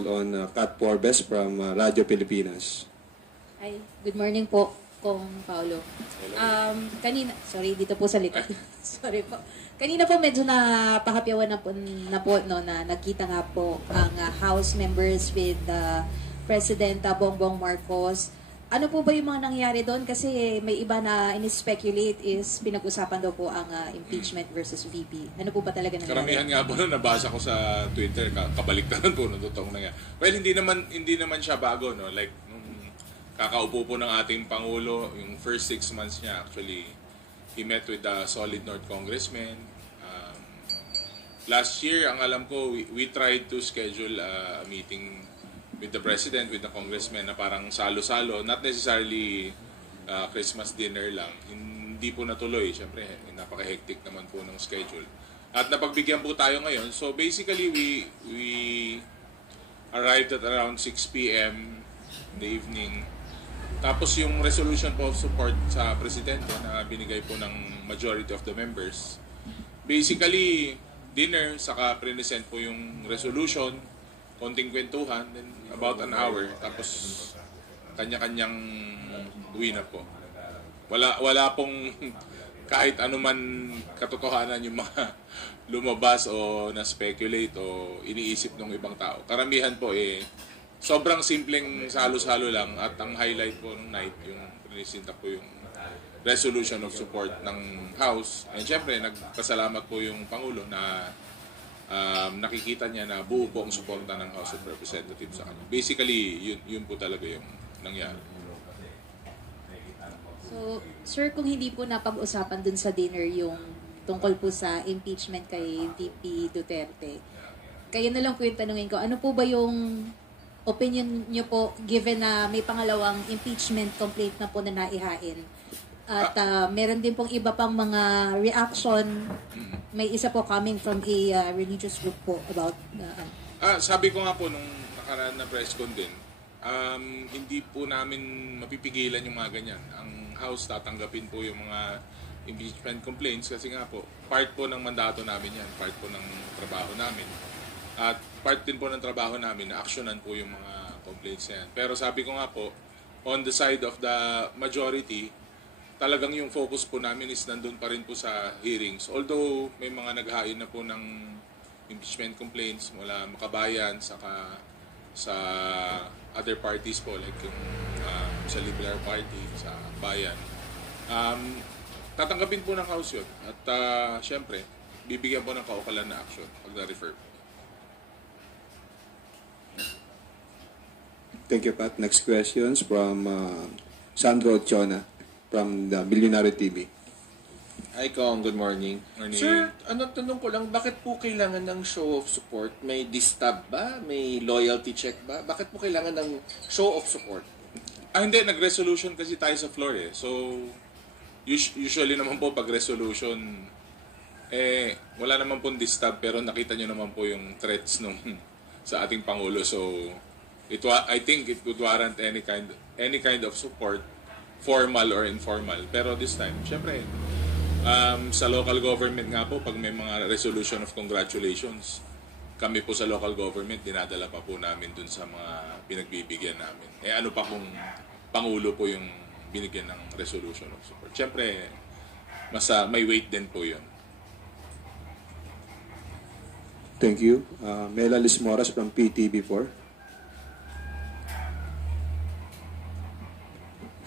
call on Kat Forbes from Radyo Pilipinas. Hi, good morning po, Kong Paolo. Sorry, dito po sa likod. Sorry po. Kanina po medyo napahapyawan na po no, na nagkita nga po ang House members with President Bongbong Marcos. Ano po ba yung mga nangyari doon? Kasi may iba na in-speculate is pinag-usapan daw po ang impeachment versus VP. Ano po ba talaga nangyari? Karamihan nga po nung nabasa ko sa Twitter, kabaliktaran po nung totoong nangyari. Well, hindi naman siya bago, no? Like, nung kakaupo po ng ating Pangulo, yung first 6 months niya, actually, he met with the solid North congressmen. Last year, ang alam ko, we tried to schedule a meeting with the president, with the congressmen na parang salo-salo, not necessarily Christmas dinner lang. Hindi po natuloy. Siyempre, napaka-hectic naman po ng schedule. At napagbigyan po tayo ngayon. So basically, we arrived at around 6 p.m. in the evening. Tapos yung resolution po of support sa presidente na binigay po ng majority of the members. Basically, dinner, saka present po yung resolution, konting kwentuhan, then about an hour, tapos kanya-kanyang uwi na po. Wala pong kahit anuman katotohanan yung mga lumabas o na-speculate o iniisip ng ibang tao. Karamihan po sobrang simpleng salo-salo lang at ang highlight po ng night, yung prinisinta po yung resolution of support ng House. And syempre, nagpasalamat po yung Pangulo na nakikita niya na buo po ang suporta ng House of Representatives sa kanya. Basically, yun po talaga yung nangyari. So, sir, kung hindi po napag-usapan dun sa dinner yung tungkol po sa impeachment kay VP Duterte, kayo na lang po yung tanungin ko, ano po ba yung opinion niyo po given na may pangalawang impeachment complaint na po na naihain? At meron din pong iba pang mga reaction. May isa po coming from a religious group po about... sabi ko nga po nung nakaraan na press con din, hindi po namin mapipigilan yung mga ganyan. Ang House tatanggapin po yung mga impeachment complaints kasi nga po, part po ng mandato namin yan, part po ng trabaho namin. At part din po ng trabaho namin na aksyonan po yung mga complaints yan. Pero sabi ko nga po, on the side of the majority, talagang yung focus po namin is nandun pa rin po sa hearings. Although may mga naghain na po ng impeachment complaints mula Makabayan saka sa other parties po like yung sa Liberal Party, sa Bayan. Tatanggapin po ng House yun. At syempre, bibigyan po ng kaukalan na action pag na-refer. Thank you, Pat. Next questions from Sandro Ochiona from the Billionaire TV. Hi, Kong. Good morning. Morning. Sir, tanong ko lang, bakit po kailangan ng show of support? May distab ba? May loyalty check ba? Bakit po kailangan ng show of support? Hindi. Nag-resolution kasi tayo sa floor eh. So, usually naman po pag resolution, wala naman pong distab pero nakita nyo naman po yung threats nung sa ating Pangulo. So, I think it would warrant any kind of support, formal or informal. Pero this time, syempre, sa local government nga po, pag may mga resolution of congratulations, kami po sa local government, dinadala pa po namin dun sa mga pinagbibigyan namin. Ano pa kung Pangulo po yung binigyan ng resolution of support. Syempre, may weight din po yun. Thank you. Mela Lismoras from PTV4.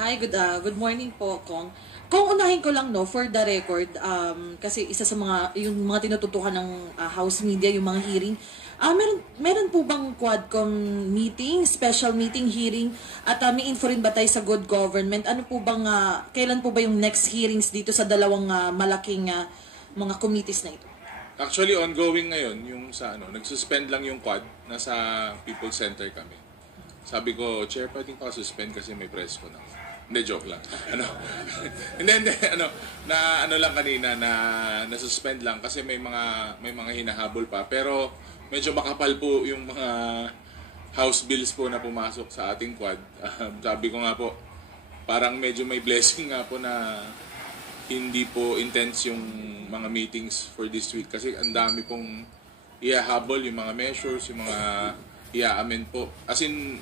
Hi, good morning po, Kong. Kung unahin ko lang, no, for the record, kasi isa sa yung mga tinututukan ng House media, yung mga hearing, meron po bang Quadcom meeting, special meeting, hearing, at may info rin ba tayo sa good government? Ano po bang, kailan po ba yung next hearings dito sa dalawang malaking mga committees na ito? Actually, ongoing ngayon, yung nagsuspend lang yung Quad, nasa People's Center kami. Sabi ko, Chair, pwedeng pa-suspend kasi may press ko na. Hindi, joke lang. Hindi, lang kanina na nasuspend lang kasi may mga hinahabol pa. Pero medyo makapal po yung mga house bills po na pumasok sa ating Quad. Sabi ko nga po, parang medyo may blessing nga po na hindi po intense yung mga meetings for this week kasi ang dami pong ihahabol yung mga measures, yung mga i-amen po. As in,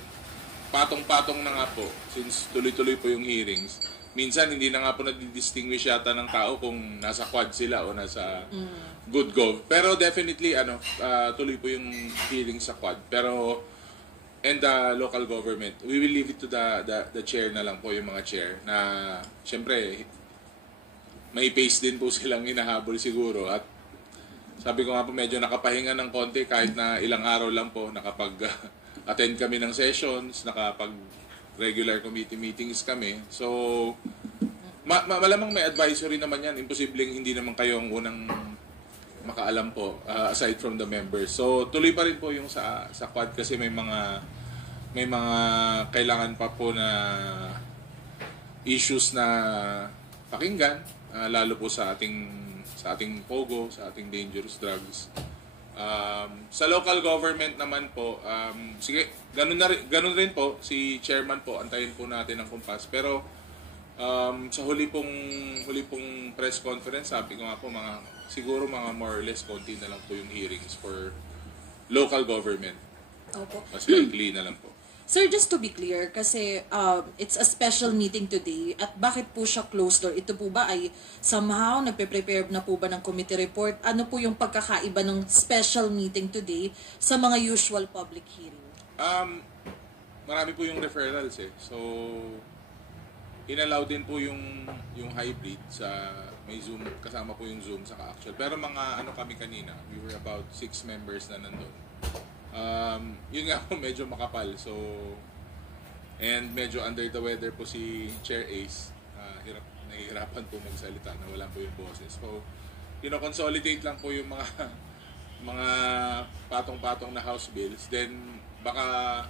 patong-patong na nga po, since tuloy-tuloy po yung hearings, minsan hindi na nga po nadidistinguish yata ng tao kung nasa quad sila o nasa good gov. Pero definitely, tuloy po yung hearings sa quad. Pero, and the local government, we will leave it to the chair na lang po, yung mga chair, na syempre, may pace din po silang hinahabol siguro. At sabi ko nga po, medyo nakapahinga ng konti kahit na ilang araw lang po nakapag-attend kami ng sessions, nakapag-regular committee meetings kami. So, malamang may advisory naman yan. Imposibleng hindi naman kayo ang unang makaalam po, aside from the members. So, tuloy pa rin po yung sa quad kasi may mga kailangan pa po na issues na pakinggan, lalo po sa ating POGO, sa ating dangerous drugs. Sa local government naman po, sige, ganun rin po, si chairman po, antayin po natin ang kumpas. Pero sa huli pong press conference, sabi ko nga po, siguro mga more or less konti na lang po yung hearings for local government. Opo. Mas likely na lang po. Sir, just to be clear, kasi it's a special meeting today, at bakit po siya closed door? Ito po ba ay somehow nagpe-prepare na po ba ng committee report? Ano po yung pagkakaiba ng special meeting today sa mga usual public hearing? Marami po yung referrals eh. So, inallow din po yung hybrid sa may Zoom, kasama po yung Zoom saka actual. Pero mga kami kanina, we were about 6 members na nandun. Yun nga po, medyo makapal. So, and medyo under the weather po si Chair Ace. Nahihirapan po magsalita na wala po yung boses. So, consolidate lang po yung mga patong-patong na House bills. Then, baka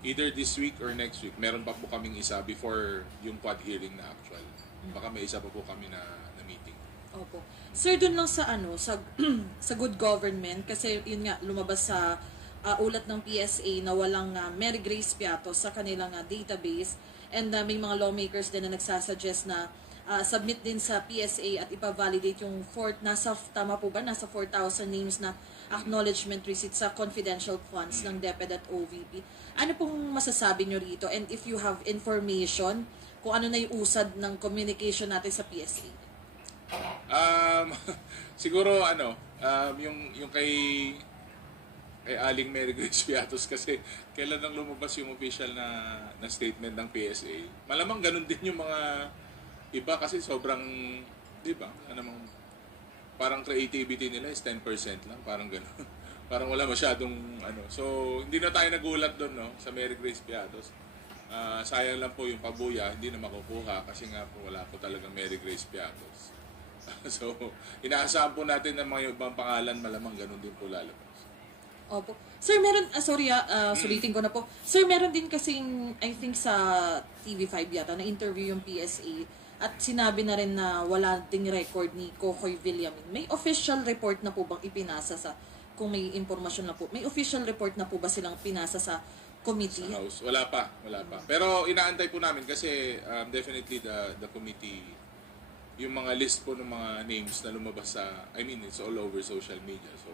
either this week or next week, meron pa po kaming isa before yung quad hearing na actual. Baka may isa pa po kami na meeting. Opo. Sir, dun lang sa sa good government, kasi yun nga, lumabas sa ulat ng PSA na walang Mary Grace Piatos sa kanilang database, and may mga lawmakers din na nagsasuggest na submit din sa PSA at ipa-validate yung nasa 4,000 names na acknowledgement receipt sa confidential funds ng DepEd at OVP. Ano pong masasabi nyo rito? And if you have information, kung ano na yung usad ng communication natin sa PSA? Siguro yung kay Aling Mary Grace Piatos, kasi kailan nang lumabas yung official na statement ng PSA. Malamang ganun din yung mga iba kasi sobrang, di ba? Parang creativity nila is 10% lang, parang ganun. Parang wala masyadong So, hindi na tayo nagulat doon, no, sa Mary Grace Piatos. Sayang lang po yung pabuya, hindi na makukuha kasi nga po wala po talagang Mary Grace Piatos. So, inaasahan po natin na mga ibang pangalan, malamang ganun din po lalabas. Opo. Sir, meron, sulitin ko na po. Sir, meron din kasing, I think sa TV5 yata, na interview yung PSA at sinabi na rin na wala ding record ni Kokoy Villamin. May official report na po bang ipinasa kung may impormasyon na po, may official report na po ba silang pinasa sa committee? Sa House. Wala pa. Pero inaantay po namin kasi definitely the committee, yung mga list po ng mga names na lumabas it's all over social media. So,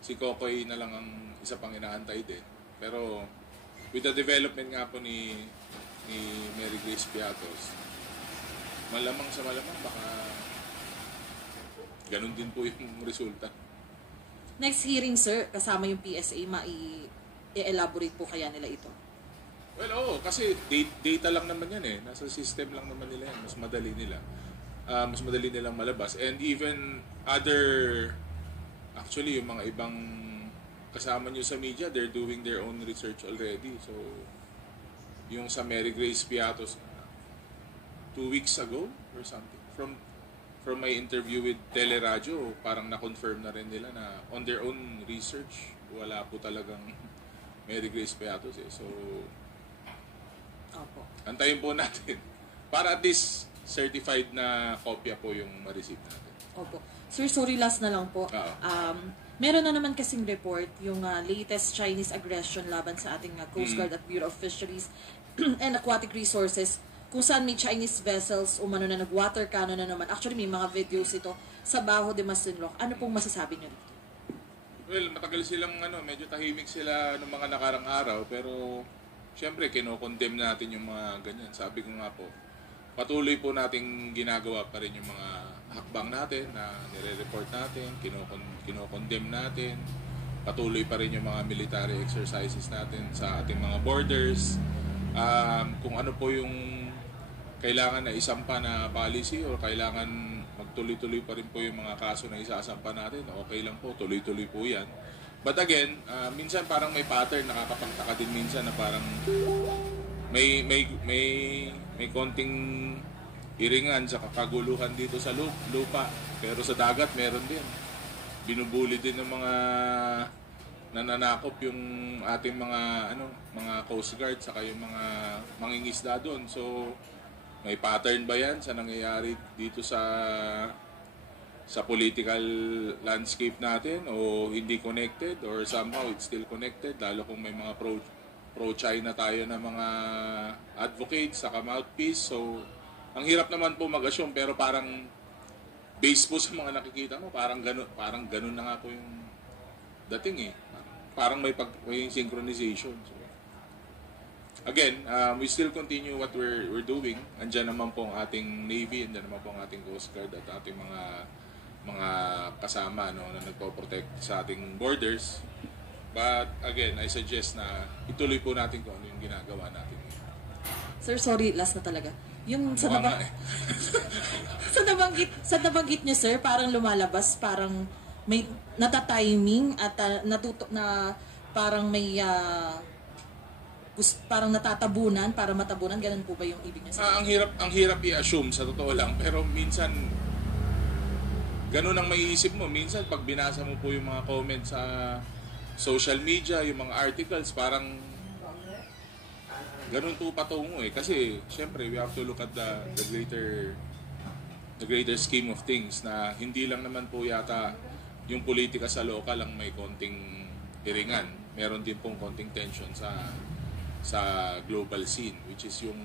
si Kokoy na lang ang isa pang inaantay din. Pero, with the development nga po ni Mary Grace Piatos, malamang baka ganun din po yung resulta. Next hearing, sir, kasama yung PSA, i-elaborate po kaya nila ito? Well, kasi data lang naman yan eh. Nasa system lang naman nila yan. Mas madali nilang malabas. And even actually, yung mga ibang kasama nyo sa media, they're doing their own research already. So, yung sa Mary Grace Piatos, 2 weeks ago or something, from my interview with Teleradyo, parang na-confirm na rin nila na on their own research, wala po talagang Mary Grace Piatos eh. So, antayin po natin. Para at least certified na kopya po yung ma-receive natin. Opo. Sir, sorry, last na lang po. Meron na naman kasing report yung latest Chinese aggression laban sa ating Coast Guard at Bureau of Fisheries and Aquatic Resources, kung saan may Chinese vessels umano na nag-water cannon na naman. Actually, may mga videos ito sa Baho de Masinloc. Ano pong masasabi niyo dito? Well, matagal silang medyo tahimik sila ng mga nakarang araw, pero syempre kinokondemn natin yung mga ganyan. Sabi ko nga po, patuloy po nating ginagawa pa rin yung mga hakbang natin na nire-report natin, kinokondemn natin. Patuloy pa rin yung mga military exercises natin sa ating mga borders. Kung ano po yung kailangan na isampa na policy o kailangan magtuloy-tuloy pa rin po yung mga kaso na isasampa natin, okay lang po, tuloy-tuloy po yan. But again, minsan parang may pattern, nakakapagtaka din minsan na parang may konting iringan sa kakaguluhan dito sa lupa. Pero sa dagat meron din. Binubuli din ng mga nananakop yung ating mga Coast Guard saka yung mga mangingisda doon. So may pattern ba yan sa nangyayari dito sa political landscape natin o hindi connected or somehow it's still connected lalo kung may mga pro-China tayo na mga advocates saka mouthpiece. So ang hirap naman po mag-assume pero parang based po sa mga nakikita mo parang ganun na nga po yung dating parang may synchronization. So, again, we still continue what we're doing. Andiyan naman po ang ating Navy, andiyan naman po ang ating Coast Guard at ating mga kasama na nagpo-protect sa ating borders. But again, I suggest na ituloy po natin kung ano yung ginagawa natin. Sir, sorry, last na talaga. Yung sa sa nabanggit niyo, sir, parang lumalabas, parang may nata-timing at parang may parang natatabunan para matabunan, ganun po ba yung ibig niya sabihin? Ang hirap i-assume sa totoo lang, pero minsan ganun ang maiisip mo. Minsan pag binasa mo po yung mga comments sa social media, yung mga articles, parang ganun po patungo kasi syempre we have to look at the greater scheme of things na hindi lang naman po yata yung politika sa local ang may konting hiringan. Meron din pong konting tension sa global scene, which is yung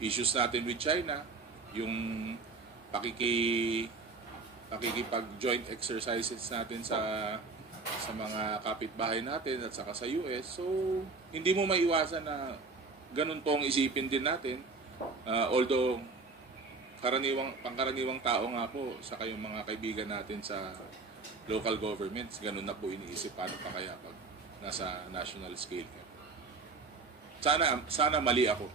issues natin with China, yung pakikipag-joint exercises natin sa mga kapitbahay natin at saka sa US. So, hindi mo maiwasan na ganun po ang isipin din natin. Although, pangkaraniwang tao nga po, saka yung mga kaibigan natin sa local governments, ganun na po iniisip paano pa kaya pag nasa national scale. Sana mali ako.